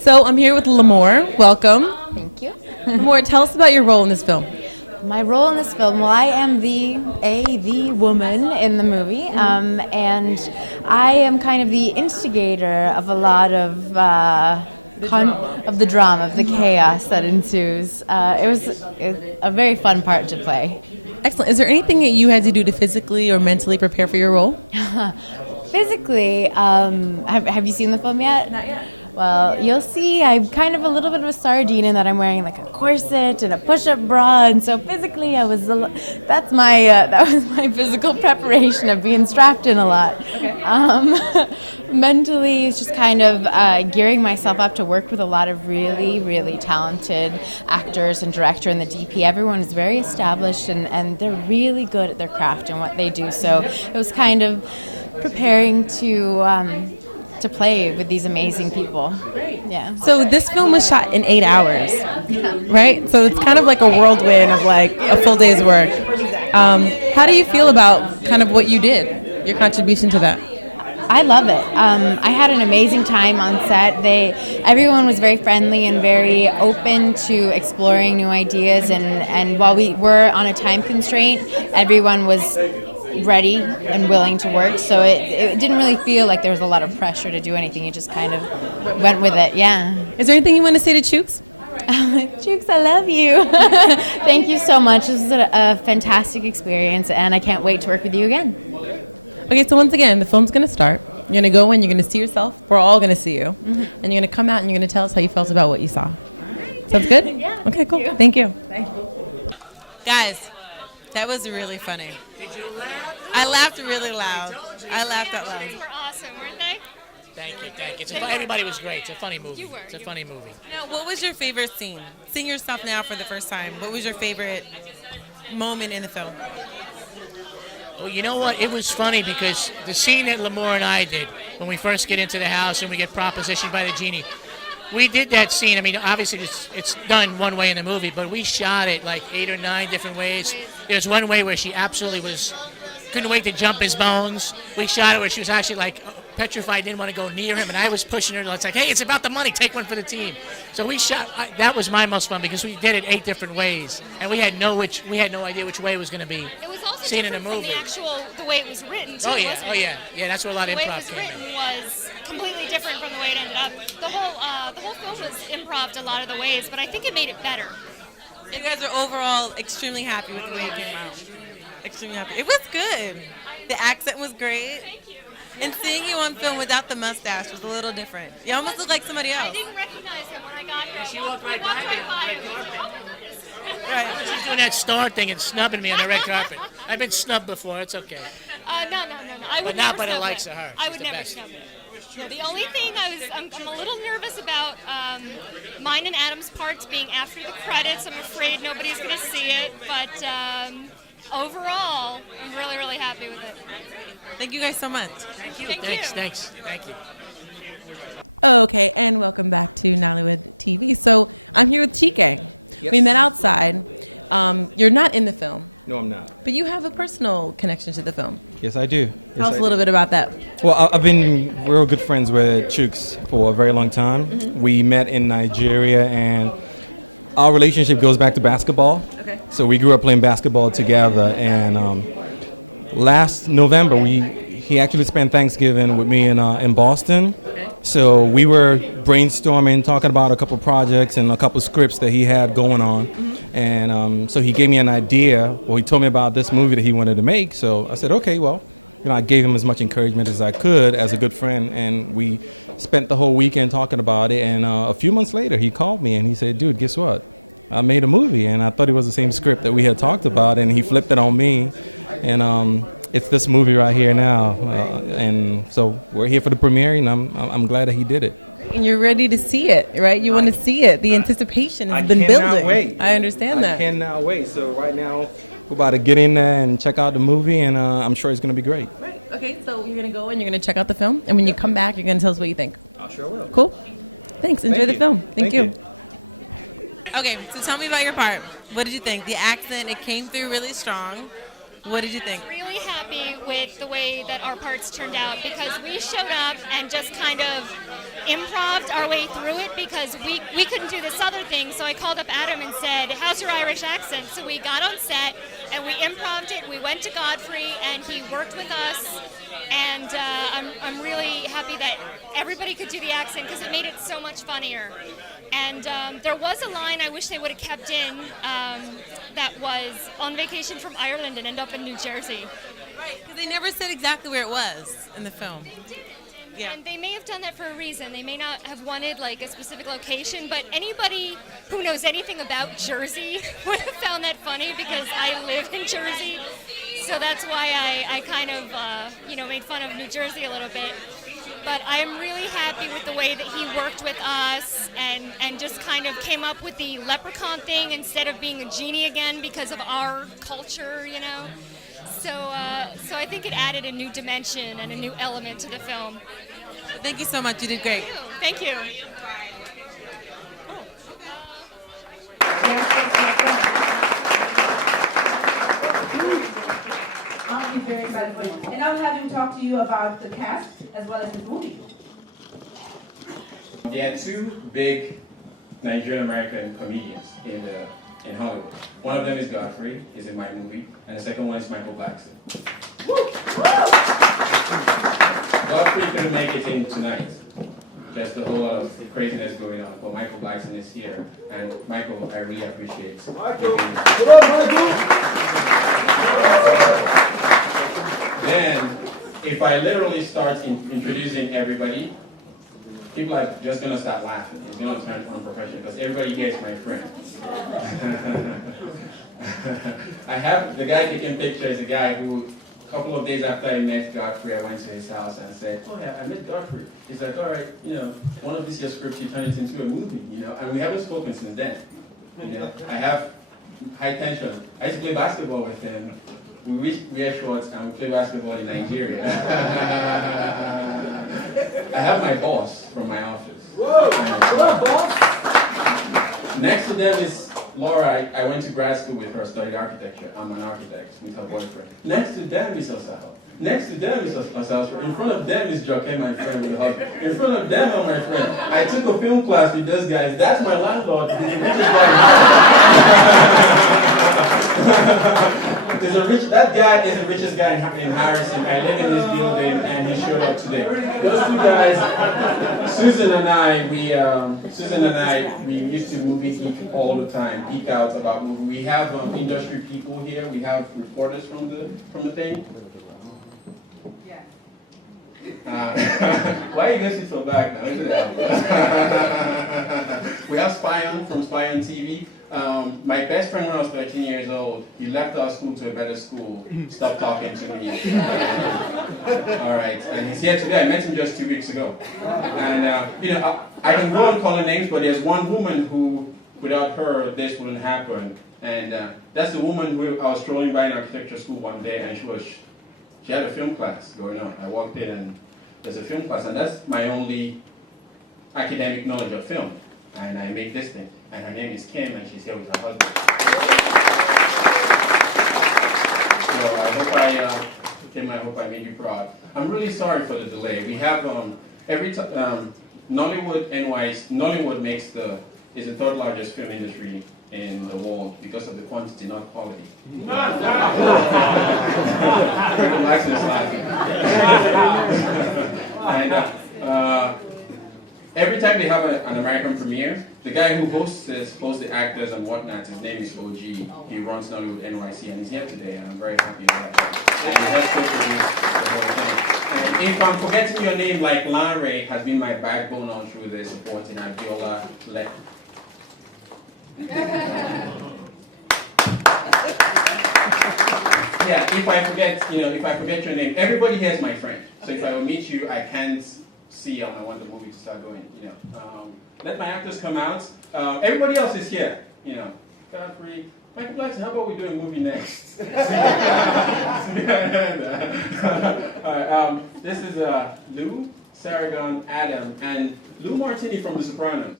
So I'm here with Lamore. Welcome. Thank you. Lamore, tell us about your role in this film. My role in this film, well, I am the woman in the movie, and I am kind of the instigator of a lot of the drama, of the chaos that ensues. It was a very fun part to play. Excellent. Is there anything that you had to do to physically or mentally prepare for your role? Physically, have you seen the film yet? Not yet. Well, you'll see I'm kind of a little bit of a sardine in that I'm wearing like a corset and a push-up bra, and so physically that was my physical preparation of being strapped in a lot. Okay. Mentally, it's just kind of gearing myself up to work with a lot of really, really talented actors and director and the DP. Everyone is very established and they're really good at their craft and what they do. So it was kind of preparing to play with these amazing people. Great. Yeah. So this film was shot in 8 hours, right? So it's kind of like a whirlwind of like a full day's work. How do you feel about kind of what you did, your contribution to that? I love it. I had an amazing time on set. Everyone was very friendly and very open to exploring new ideas. And while we were on a time constraint, everyone was ready and willing to work. So it didn't really feel like there was a lot of pressure to do anything. You just kind of went with it. Yeah. Is there anything you want to say to Chooks? Chooks, I love you. Thank you so much. This was a fantastic experience, and I can't wait to work with you again. Okay, so once again, the film's going to start. You're going to go in, you're going to see yourself. We're all going to see you. Mm-hmm. And you're going to come out and you're going to tell us how you felt about what you saw. Sounds good? Yeah. Okay, cool. Thank you. Bye. Guys, that was really funny. Did you laugh? I laughed really loud. I laughed out loud. They were awesome, weren't they? Thank you. Everybody was great. It's a funny movie. It's a funny movie. Now, what was your favorite scene? Seeing yourself now for the first time, what was your favorite moment in the film? Well, you know what? It was funny because the scene that Lamore and I did when we first get into the house and we get propositioned by the Genie, we did that scene. I mean, obviously it's done one way in the movie, but we shot it like 8 or 9 different ways. There's one way where she absolutely couldn't wait to jump his bones. We shot it where she was actually like petrified, didn't want to go near him, and I was pushing her. It's like, hey, it's about the money. Take one for the team. So we shot. That was my most fun because we did it 8 different ways, and we had no idea which way it was going to be. It was also seen in a different movie. from the way it was written, too, Yeah. wasn't Oh it? yeah. Yeah, that's where a lot of The way it improv was came written in. was completely different from the way it ended up. The whole film was improv'd a lot of the ways, but I think it made it better. You guys are overall extremely happy with the way it came out. Extremely happy. It was good. The accent was great. Thank you. And seeing you on film without the mustache was a little different. You almost look like somebody I else. didn't recognize him when I got here. She walked right by me. Right. She's doing that star thing and snubbing me on the red carpet. I've been snubbed before. It's okay. No. I would But not never by the snub likes him. of her. I She's would the never best. snub him. No, the only thing I'm a little nervous about mine and Adam's parts being after the credits. I'm afraid nobody's going to see it, but overall, I'm really, really happy with it. Thank you guys so much. Thank you. Thanks. Thank you. Okay, and welcome back to Nollywood TV. So I'm here with Chike. Yes. We met outside. You're not in the film, No, I'm not. but you have a personal connection to the film. Yes, I do. Tell us a little bit about that. Well, I've been real good friends with Chooks for a very long time. Mm-hmm. We met in Nigeria, and our relationship goes back to basketball. Okay. So we grew up playing basketball together, and last November he actually spent Thanksgiving with me in Boston. Okay. So we were brainstorming, talking about a couple projects and a couple scripts that he had going on. Mm-hmm. And so he gave me an idea. Well, he told me about this movie that he wanted to make. So I said, okay, well, I gave him as much encouragement as I could as a good friend. And we spent the whole weekend talking about it. And a few months later, he called me and he said, dude, guess what? I made a movie. And I thought it was the same script that we had talked about. And he flipped it on me. And it's this movie right here now. And so we're here for the premiere, and I'm glad that he did it. And you're ready to see it, right? You want to see it. The anticipation has been building. Wait. I understand that. I cannot wait. So right now, we're about to get in there and check out the movie, and I'm sure it's going to be great. Right. Okay, so you're going to go and you're going to check out the film, and when you come back, you're going to tell us what you think. I sure will. Cool? Thanks. Enjoy the you. film. Thank you. you. Okay, so tell me about your part. What did you think? The accent, it came through really strong. What did you think? Really happy with the way that our parts turned out because we showed up and just kind of improved our way through it because we couldn't do this other thing. So I called up Adam and said, "How's your Irish accent?" So we got on set and we improved it. We went to Godfrey and he worked with us. And I'm really happy that everybody could do the accent because it made it so much funnier. And there was a line I wish they would have kept in that was on vacation from Ireland and end up in New Jersey. Right, because they never said exactly where it was in the film. They didn't. Yeah. And they may have done that for a reason. They may not have wanted like a specific location, but anybody who knows anything about Jersey would have found that funny because I live in Jersey. So that's why I kind of, made fun of New Jersey a little bit. But I'm really happy with the way that he worked with us and just kind of came up with the leprechaun thing instead of being a genie again because of our culture, you know. So I think it added a new dimension and a new element to the film. Thank you so much. You did great. Thank you. I'll be very excited for you. And I'll have him talk to you about the cast as well as the movie. There are two big Nigerian-American comedians in Hollywood. One of them is Godfrey, he's in my movie, and the second one is Michael Blackson. Godfrey couldn't make it in tonight. Just a whole lot of craziness going on, but Michael Blackson is here, and Michael, I really appreciate it. Michael! Then, if I literally start introducing everybody, people are just going to start laughing. It's going to turn unprofessional because everybody here is my friend. I have the guy taking pictures, a guy who, a couple of days after I met Godfrey, I went to his house and said, "Oh yeah, I met Godfrey." He's like, "All right, one of these your scripts, you turn it into a movie, and we haven't spoken since then. I have high tension. I used to play basketball with him. We wear shorts and we play basketball in Nigeria. I have my boss from my office. Whoa! Hello, boss! Next to them is Laura. I went to grad school with her, studied architecture. I'm an architect with her boyfriend. Next to them is Osao. Next to them is Osao's friend. In front of them is Joke, my friend with the husband. In front of them are my friend. I took a film class with those guys. That's my landlord. He's the richest guy. That guy is the richest guy in Harrison. I live in this building, and he showed up today. Those two guys, Susan and I, we used to movie geek all the time, geek out about movies. We have industry people here. We have reporters from the thing. Why are you guys so back now? We have Spion from Spion TV. My best friend when I was 13 years old, he left our school to a better school, stopped talking to me. All right, and he's here today. I met him just 2 weeks ago. And, I can go on calling names, but there's one woman who, without her, this wouldn't happen. And that's the woman who I was strolling by in architecture school one day, and she had a film class going on. I walked in, and there's a film class, and that's my only academic knowledge of film. And I make this thing. And her name is Kim, and she's here with her husband. So Kim, I hope I made you proud. I'm really sorry for the delay. We have Nollywood is the third largest film industry in the world because of the quantity, not quality. And every time they have an American premiere, the guy who hosts the actors and whatnot, his name is OG. He runs Nollywood NYC, and he's here today, and I'm very happy about that. And he has co-produced the whole thing. And if I'm forgetting your name, like Lanre has been my backbone all through the supporting Abiola. Yeah, if I forget your name, everybody here is my friend. So if I will meet you, I can't see and I want the movie to start going. Let my actors come out. Everybody else is here. Godfrey, Michael Blackson. How about we do a movie next? All right. This is Lou, Sargon, Adam, and Lou Martini from The Sopranos.